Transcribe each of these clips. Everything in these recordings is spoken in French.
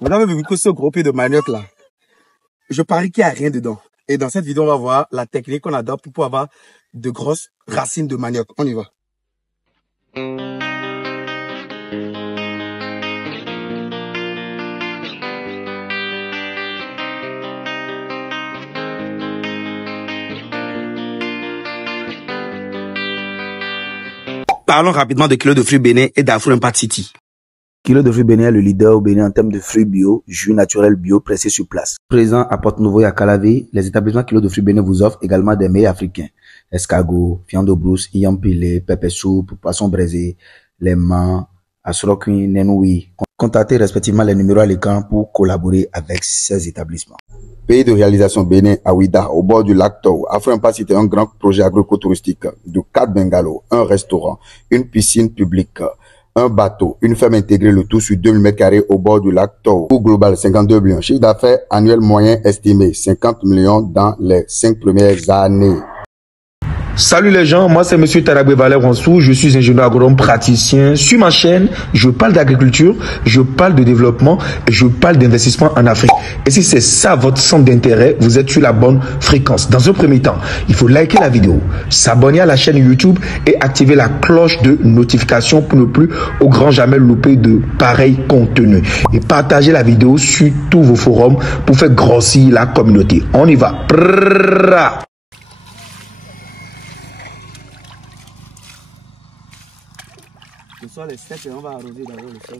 Vous avez vu que ce gros pied de manioc là, je parie qu'il n'y a rien dedans. Et dans cette vidéo, on va voir la technique qu'on adopte pour pouvoir avoir de grosses racines de manioc. On y va. Parlons rapidement de Kilo de fruits Bénin et d'Afro Impact City. Kilo de fruits Bénin est le leader au Bénin en termes de fruits bio, jus naturel bio pressés sur place. Présent à Porte-Nouveau et à Calavé, les établissements Kilo de fruits Bénin vous offrent également des mets africains. Escargot, viande aux brousses, yam pilé, pépé soupe, poisson braisé, les mans, asroquin, nenoui. Contactez respectivement les numéros à l'écran pour collaborer avec ces établissements. Pays de réalisation Bénin à Ouida, au bord du lac Tau. Afro Impact City, un grand projet agro-touristique de 4 bungalows, un restaurant, une piscine publique, un bateau, une ferme intégrée, le tout sur 2000 m² au bord du lac Tau. Coût global 52 millions. Chiffre d'affaires annuel moyen estimé 50 millions dans les 5 premières années. Salut les gens, moi c'est Monsieur Tarabé Valère Wansou, je suis ingénieur agronome praticien. Sur ma chaîne, je parle d'agriculture, je parle de développement, je parle d'investissement en Afrique. Et si c'est ça votre centre d'intérêt, vous êtes sur la bonne fréquence. Dans un premier temps, il faut liker la vidéo, s'abonner à la chaîne YouTube et activer la cloche de notification pour ne plus au grand jamais louper de pareils contenus. Et partagez la vidéo sur tous vos forums pour faire grossir la communauté. On y va. Ce soir, les 7 et on va arroser d'abord le sol.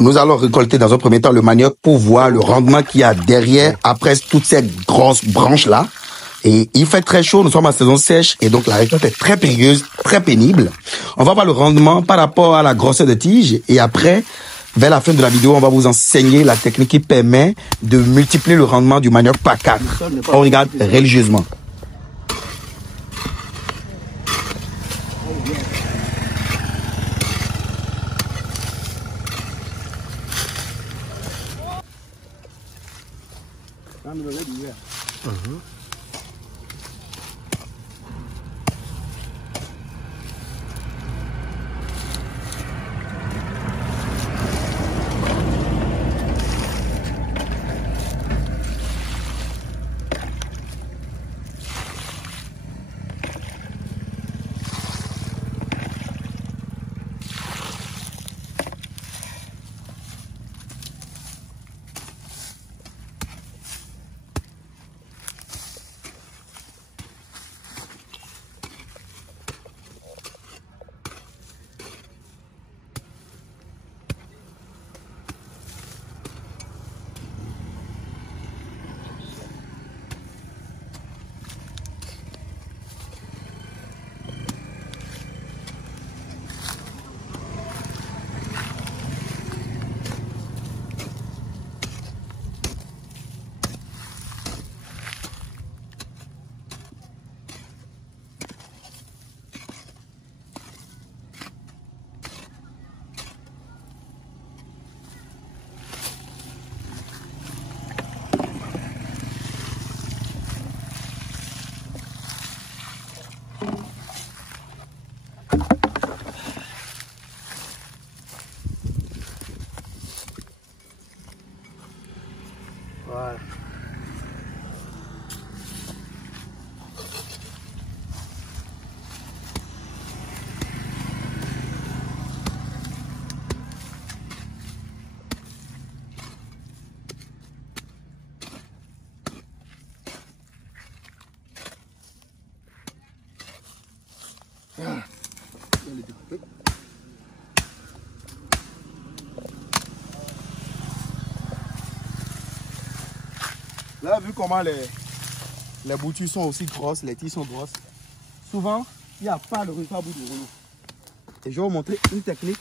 Nous allons récolter dans un premier temps le manioc pour voir le rendement qu'il y a derrière après toutes ces grosses branches là. Et il fait très chaud, nous sommes en saison sèche et donc la récolte est très périlleuse, très pénible. On va voir le rendement par rapport à la grosseur de tige et après, vers la fin de la vidéo, on va vous enseigner la technique qui permet de multiplier le rendement du manioc par 4. On regarde religieusement. Voilà. Là, vu comment les boutures sont aussi grosses, les tiges sont grosses, souvent, il n'y a pas le résultat au bout du rouleau. Et je vais vous montrer une technique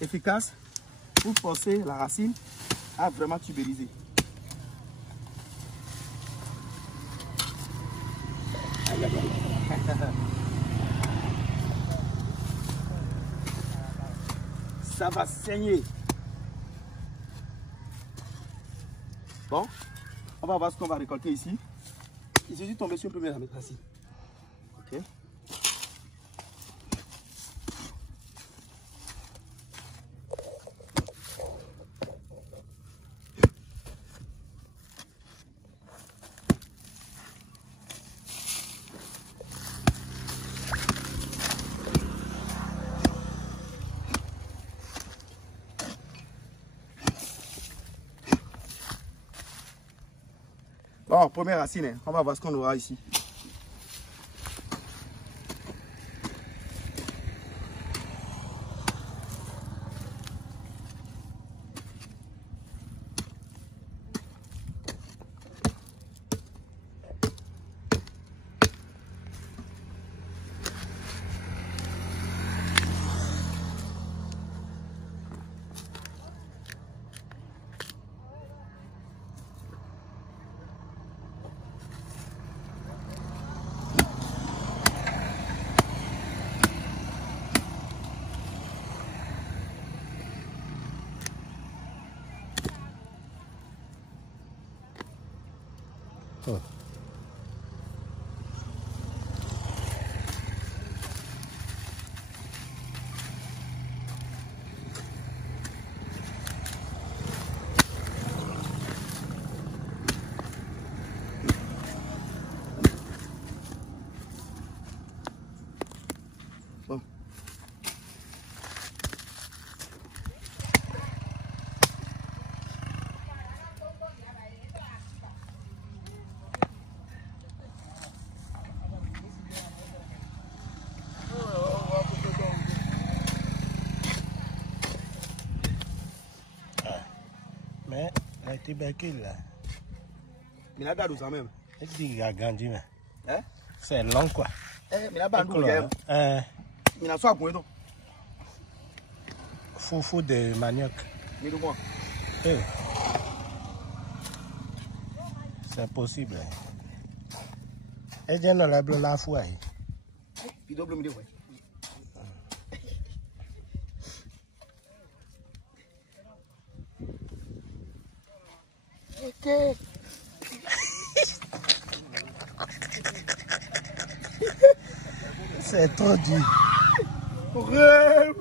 efficace pour forcer la racine à vraiment tubériser. Ça va saigner. Bon, on va voir ce qu'on va récolter ici. Je suis tombé sur une première à mettre assis. Ok. Bon, première racine, on va voir ce qu'on aura ici. Oh. Bon. Mais la tubercule là, Mais là, dans ça même. elle dit qu'il a grandi mais. Hein? C'est long quoi. Mais là, bandou, mais là, soit quoi donc? Foufou de manioc. Mais de quoi? C'est possible. Et j'ai la bleu la foi. Puis double me ouais. Ok. C'est trop dur. Rêve.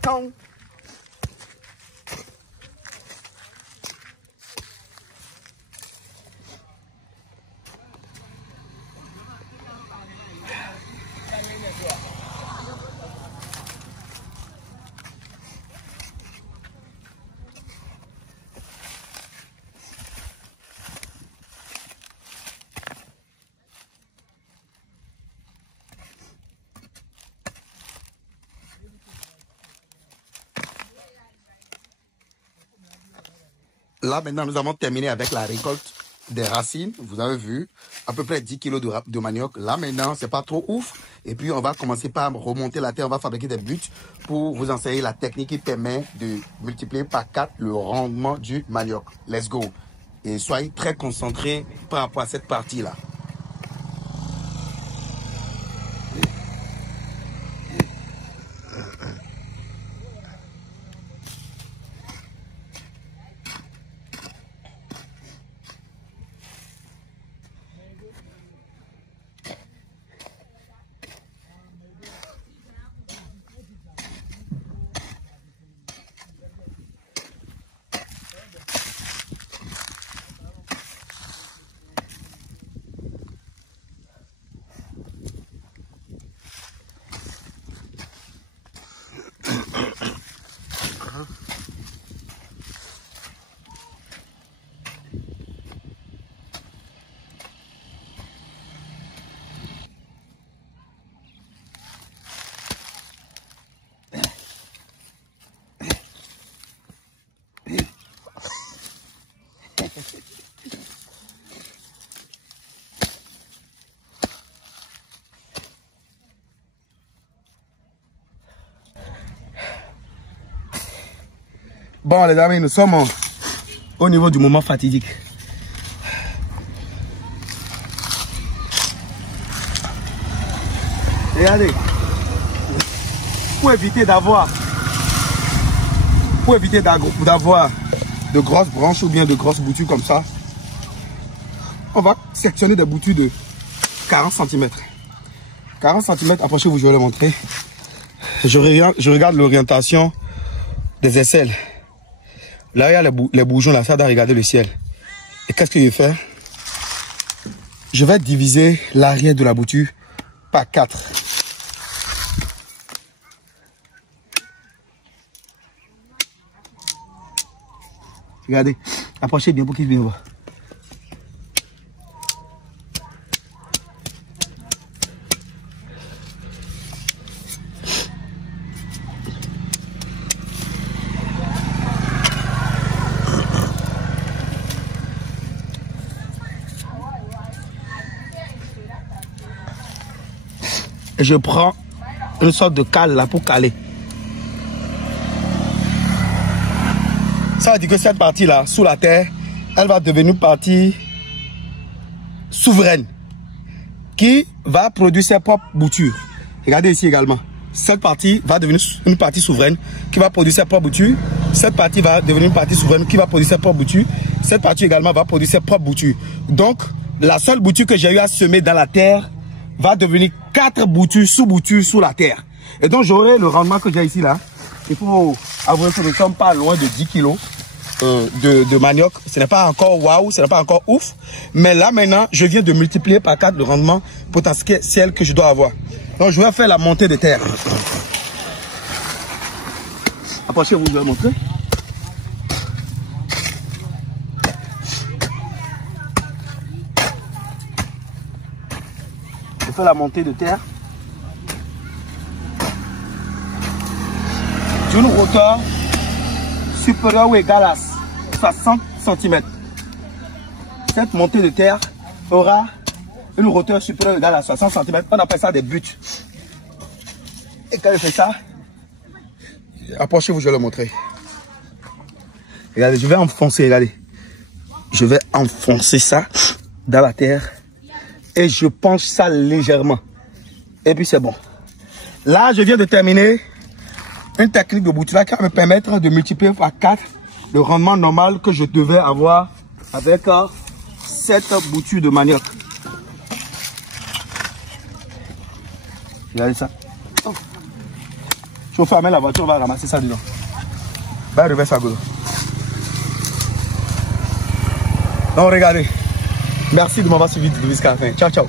Tant. Là, maintenant, nous avons terminé avec la récolte des racines. Vous avez vu, à peu près 10 kilos de manioc. Là, maintenant, c'est pas trop ouf. Et puis, on va commencer par remonter la terre. On va fabriquer des buts pour vous enseigner la technique qui permet de multiplier par 4 le rendement du manioc. Let's go. Et soyez très concentrés par rapport à cette partie-là. Bon les amis, nous sommes au niveau du moment fatidique. Regardez, pour éviter d'avoir de grosses branches ou bien de grosses boutures comme ça, on va sectionner des boutures de 40 cm. 40 cm, approchez-vous, je vais le montrer. Je regarde l'orientation des aisselles. Là, il y a les bourgeons, là, ça doit regarder le ciel. Et qu'est-ce que je vais faire? Je vais diviser l'arrière de la bouture par 4. Regardez, approchez bien pour qu'il vienne voir. Et je prends une sorte de cale là pour caler. Ça veut dire que cette partie là, sous la terre, elle va devenir une partie souveraine qui va produire ses propres boutures. Regardez ici également. Cette partie va devenir une partie souveraine qui va produire ses propres boutures. Cette partie va devenir une partie souveraine qui va produire ses propres boutures. Cette partie également va produire ses propres boutures. Donc, la seule bouture que j'ai eu à semer dans la terre va devenir 4 boutures sous la terre. Et donc, j'aurai le rendement que j'ai ici là. Il faut avouer que nous ne sommes pas loin de 10 kg de manioc. Ce n'est pas encore waouh, ce n'est pas encore ouf. Mais là maintenant, je viens de multiplier par 4 le rendement potentiel que je dois avoir. Donc je vais faire la montée de terre. Approchez-vous, je vais montrer. Je fais la montée de terre. D'une hauteur supérieure ou égale à 60 cm. Cette montée de terre aura une hauteur supérieure ou égale à 60 cm. On appelle ça des buts. Et quand je fais ça, approchez-vous, je vais le montrer. Regardez, je vais enfoncer, regardez. Je vais enfoncer ça dans la terre et je penche ça légèrement. Et puis c'est bon. Là, je viens de terminer une technique de bouture qui va me permettre de multiplier par 4 le rendement normal que je devais avoir avec cette bouture de manioc. Regardez ça. Oh. Je vais fermer la voiture, on va ramasser ça dedans. Va reverser ça dedans. Donc regardez. Merci de m'avoir suivi jusqu'à la fin. Ciao, ciao.